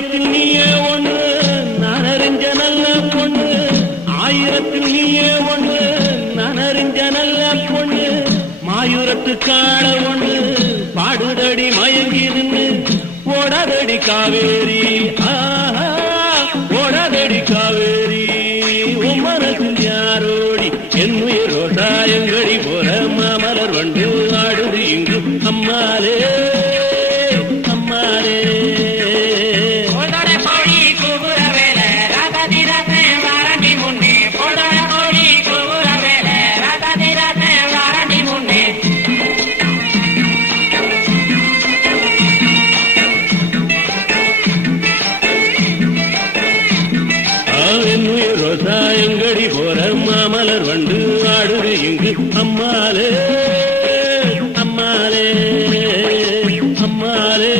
ஆயிரத்தில் நீயே ஒன்று நான் அறிஞ்ச நல்ல பொண்ணு. ஆயிரத்தில் நீயே ஒன்று நான் அறிஞ்ச நல்ல பொண்ணு. மாயூரத்து காண ஒண்ணு பாடுதடி மயங்கிருந்து நின்று. காவேரி ஆஹா காவேரி. உமரத்தில் யாரோடி என் உயிர் ரோசாயங்கடி போல மாமலர் வண்டு ஆடுது இங்கு அம்மாலே. மலர் வண்டு ஆடுது இங்கு அம்மாலே அம்மாலே அம்மாலே.